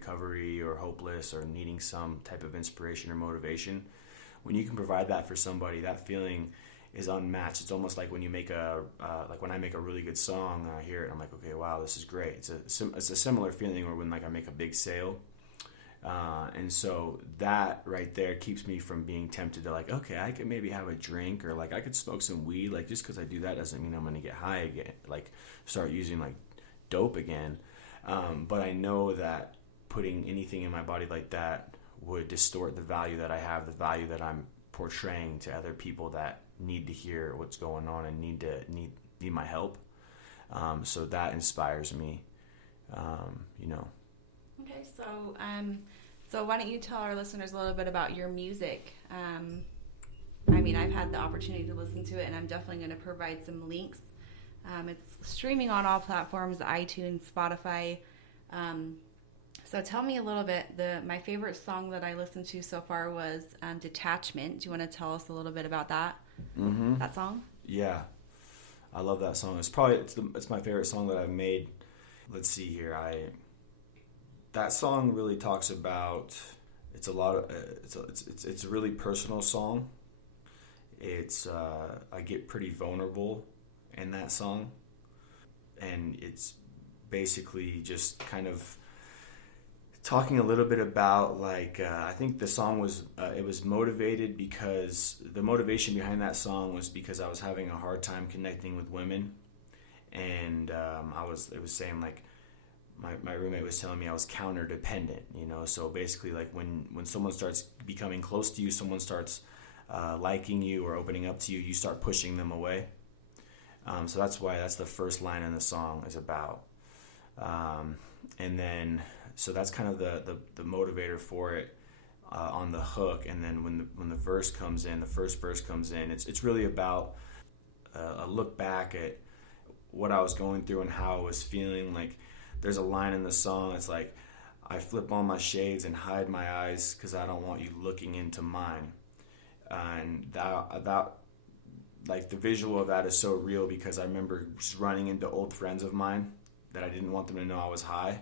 recovery or hopeless or needing some type of inspiration or motivation. When you can provide that for somebody, that feeling is unmatched. It's almost like when you make like when I make a really good song and I hear it, I'm like, okay, wow, this is great. It's a similar feeling, or when like I make a big sale. And so that right there keeps me from being tempted to like, okay, I could maybe have a drink, or like I could smoke some weed. Like, just because I do that doesn't mean I'm going to get high again, like start using like dope again. But I know that putting anything in my body like that would distort the value that I have, the value that I'm portraying to other people that need to hear what's going on and need my help. So that inspires me, you know. Okay, so why don't you tell our listeners a little bit about your music? I mean, I've had the opportunity to listen to it, and I'm definitely going to provide some links. It's streaming on all platforms, iTunes, Spotify. So tell me a little bit. My favorite song that I listened to so far was Detachment. Do you want to tell us a little bit about that? Mm-hmm. That song? Yeah, I love that song. It's my favorite song that I've made. Let's see here. That song really talks about, it's a really personal song. I get pretty vulnerable in that song, and it's basically just kind of talking a little bit about like I think the song was it was motivated because the motivation behind that song was because I was having a hard time connecting with women, and it was saying like my roommate was telling me I was counter dependent, you know. So basically, like when someone starts becoming close to you, someone starts liking you or opening up to you, you start pushing them away. So that's the first line in the song is about. And then so that's kind of the motivator for it on the hook. And then when the verse comes in, the first verse comes in, it's really about a look back at what I was going through and how I was feeling. Like, there's a line in the song, it's like, I flip on my shades and hide my eyes because I don't want you looking into mine. And that like the visual of that is so real, because I remember just running into old friends of mine that I didn't want them to know I was high,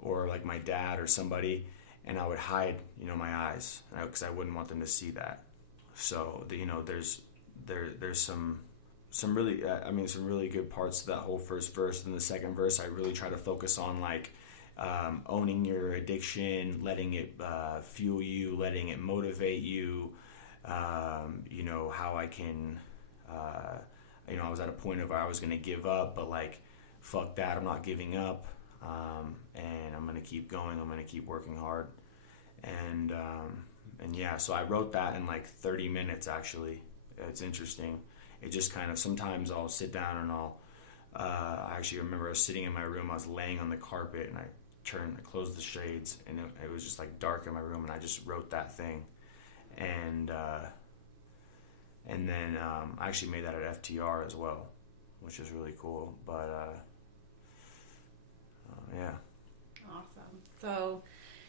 or like my dad or somebody, and I would hide, you know, my eyes because I wouldn't want them to see that. So you know, there's some really some really good parts to that whole first verse. And the second verse, I really try to focus on like owning your addiction, letting it fuel you, letting it motivate you. You know, how I can you know, I was at a point of where I was going to give up, but like, fuck that, I'm not giving up, and I'm going to keep going, I'm going to keep working hard. And yeah, so I wrote that in like 30 minutes actually. It's interesting. It just kind of, sometimes I'll sit down and I actually remember I was sitting in my room, I was laying on the carpet, and I closed the shades, and it was just like dark in my room, and I just wrote that thing. And then I actually made that at FTR as well, which is really cool. But yeah. Awesome. So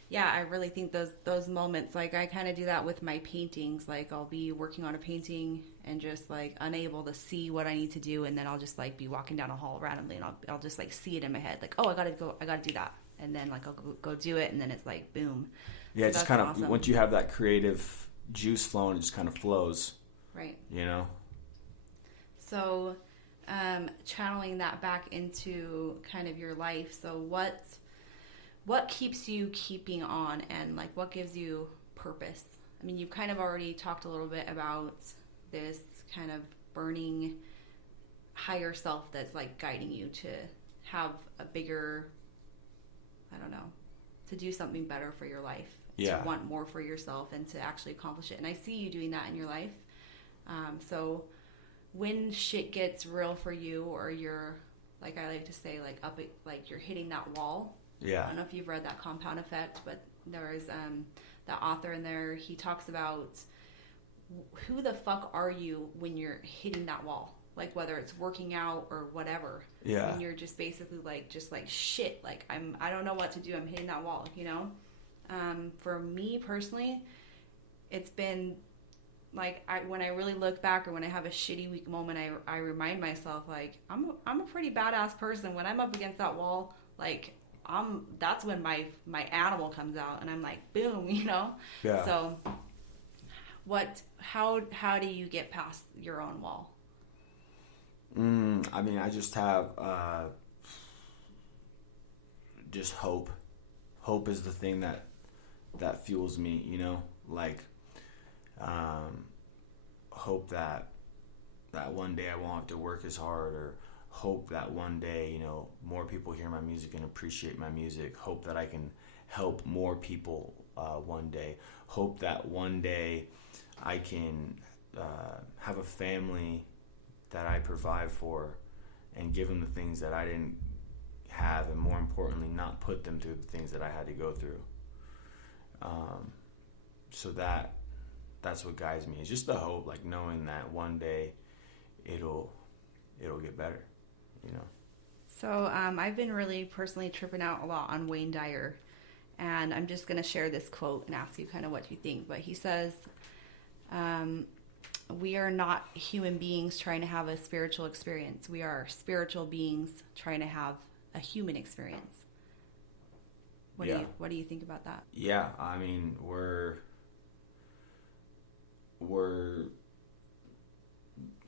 yeah, I really think those moments, like I kind of do that with my paintings. Like I'll be working on a painting and just like unable to see what I need to do, and then I'll just like be walking down a hall randomly, and I'll just like see it in my head, like, oh, I gotta do that, and then like I'll go do it, and then it's like boom. Yeah, so just kind of awesome. Once you have that creative juice flowing, it just kind of flows. Right. You know. So, channeling that back into kind of your life. So what keeps you keeping on, and like what gives you purpose? I mean, you've kind of already talked a little bit about this kind of burning higher self that's like guiding you to have a bigger, I don't know, to do something better for your life. Yeah. To want more for yourself and to actually accomplish it. And I see you doing that in your life. So when shit gets real for you, or you're, like I like to say, like up, like you're hitting that wall. Yeah. I don't know if you've read that Compound Effect, but there is the author in there. He talks about who the fuck are you when you're hitting that wall, like whether it's working out or whatever. Yeah. When you're just basically like shit, like I don't know what to do. I'm hitting that wall, you know. For me personally, it's been like when I really look back, or when I have a shitty weak moment, I remind myself like I'm a pretty badass person. When I'm up against that wall, like that's when my animal comes out, and I'm like, boom, Yeah. So how do you get past your own wall? I mean, I just have just hope. Hope is the thing that fuels me, like hope that one day I won't have to work as hard, or hope that one day, more people hear my music and appreciate my music. Hope that I can help more people one day. Hope that one day I can have a family that I provide for and give them the things that I didn't have, and more importantly, not put them through the things that I had to go through. So that's what guides me. It's just the hope, like knowing that one day it'll get better, So I've been really personally tripping out a lot on Wayne Dyer, and I'm just going to share this quote and ask you kind of what you think. But he says, we are not human beings trying to have a spiritual experience. We are spiritual beings trying to have a human experience. What do you think about that? Yeah, I mean, we're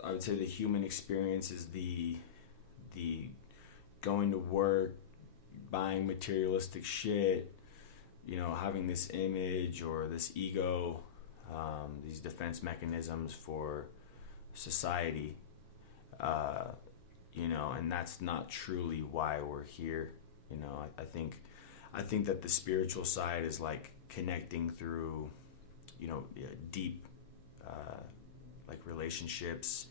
I would say the human experience is the going to work, buying materialistic shit, having this image or this ego, these defense mechanisms for society, and that's not truly why we're here. I think that the spiritual side is like connecting through, deep, like relationships,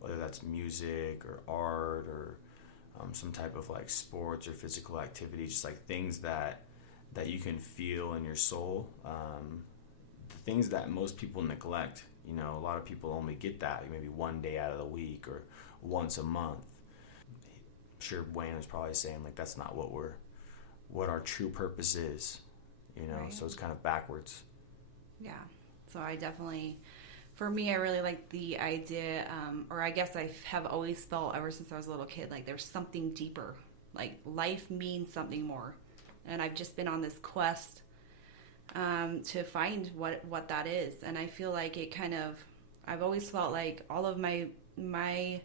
whether that's music or art or some type of like sports or physical activity, just like things that you can feel in your soul. The things that most people neglect. A lot of people only get that maybe one day out of the week or once a month. I'm sure Wayne was probably saying like that's not what our true purpose is, Right. So it's kind of backwards. Yeah. So for me, I really like the idea, or I guess I have always felt ever since I was a little kid, like there's something deeper, like life means something more. And I've just been on this quest to find what that is. And I feel like I've always felt like all of my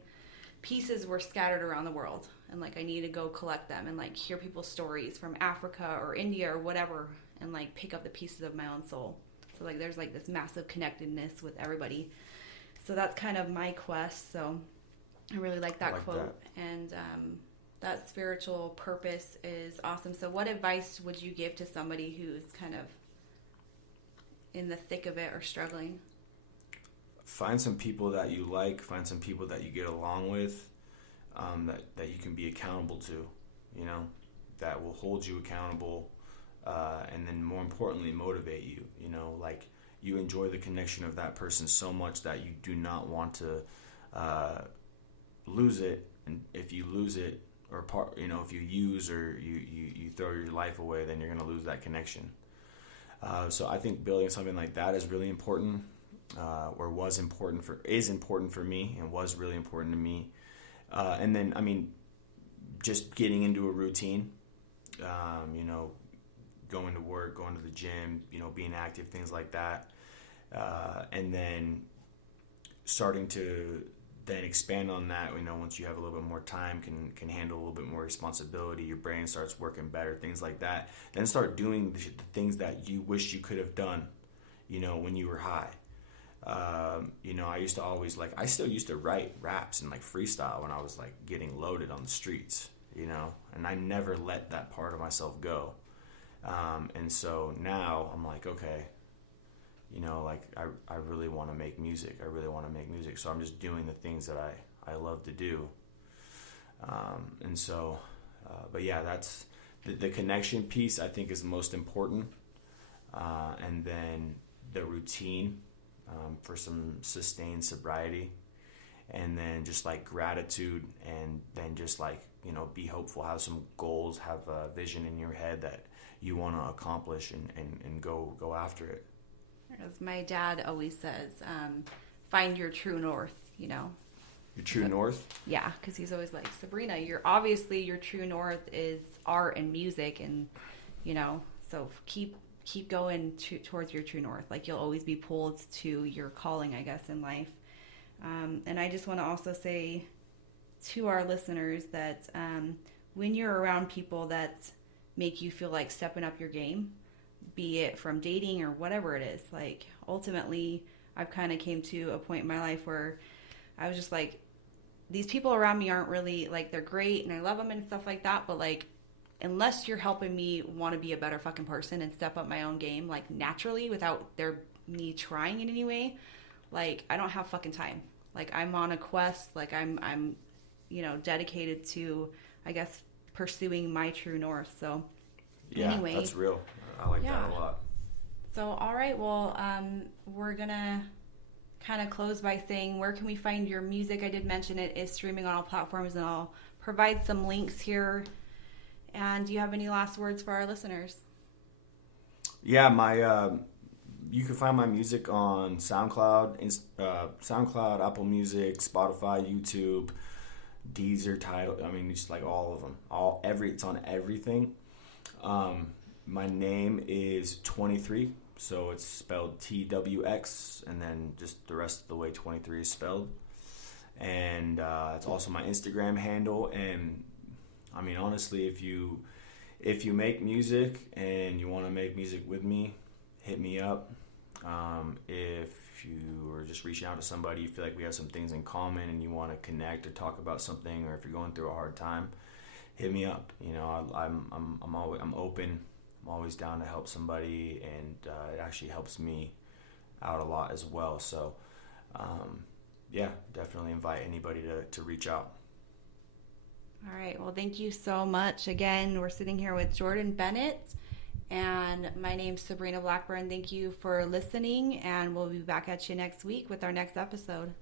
pieces were scattered around the world, and like I need to go collect them and like hear people's stories from Africa or India or whatever, and like pick up the pieces of my own soul. So like there's like this massive connectedness with everybody. So that's kind of my quest. So I really like that quote. And that spiritual purpose is awesome. So what advice would you give to somebody who's kind of in the thick of it or struggling? Find some people that you like, find some people that you get along with, that you can be accountable to, that will hold you accountable, and then more importantly, motivate you, like you enjoy the connection of that person so much that you do not want to lose it. And if you lose it, or if you use or you throw your life away, then you're going to lose that connection. So I think building something like that is really important. Is important for me and was really important to me. And then, I mean, just getting into a routine, going to work, going to the gym, being active, things like that. And then starting to then expand on that, once you have a little bit more time, can handle a little bit more responsibility, your brain starts working better, things like that. Then start doing the things that you wish you could have done, when you were high. I used to always I still used to write raps and freestyle when I was getting loaded on the streets, and I never let that part of myself go. And so now I'm like, okay, I really want to make music. So I'm just doing the things that I love to do. And so, but yeah, that's the connection piece I think is most important. And then the routine, for some sustained sobriety, and then just gratitude, and then just be hopeful, have some goals, have a vision in your head that you want to accomplish, and go after it. As my dad always says, find your true north, Your true north? Yeah, because he's always like, Sabrina, your true north is art and music, and so keep going towards your true north. Like, you'll always be pulled to your calling, I guess, in life. And I just want to also say to our listeners that when you're around people that make you feel like stepping up your game, be it from dating or whatever it is, like, ultimately, I've kind of came to a point in my life where I was just like, these people around me aren't really, like, they're great and I love them and stuff like that, but, like, unless you're helping me want to be a better fucking person and step up my own game, like, naturally, without me trying in any way, like, I don't have fucking time. Like, I'm on a quest, like, I'm dedicated to, I guess, pursuing my true north. So yeah, anyway, that's real. I like that a lot. So, all right, well, we're gonna kind of close by saying, where can we find your music? I did mention it is streaming on all platforms, and I'll provide some links here. And do you have any last words for our listeners? Yeah, you can find my music on SoundCloud, Apple Music, Spotify, YouTube, Deezer, Tidal. I mean, just like all of them. It's on everything. My name is TwxntyThree, so it's spelled TWX, and then just the rest of the way 23 is spelled. And it's also my Instagram handle. And I mean, honestly, if you make music and you want to make music with me, hit me up. If you are just reaching out to somebody, you feel like we have some things in common and you want to connect or talk about something, or if you're going through a hard time, hit me up. I'm open. I'm always down to help somebody, and it actually helps me out a lot as well. So, yeah, definitely invite anybody to reach out. All right. Well, thank you so much. Again, we're sitting here with Jordan Bennett, and my name's Sabrina Blackburn. Thank you for listening, and we'll be back at you next week with our next episode.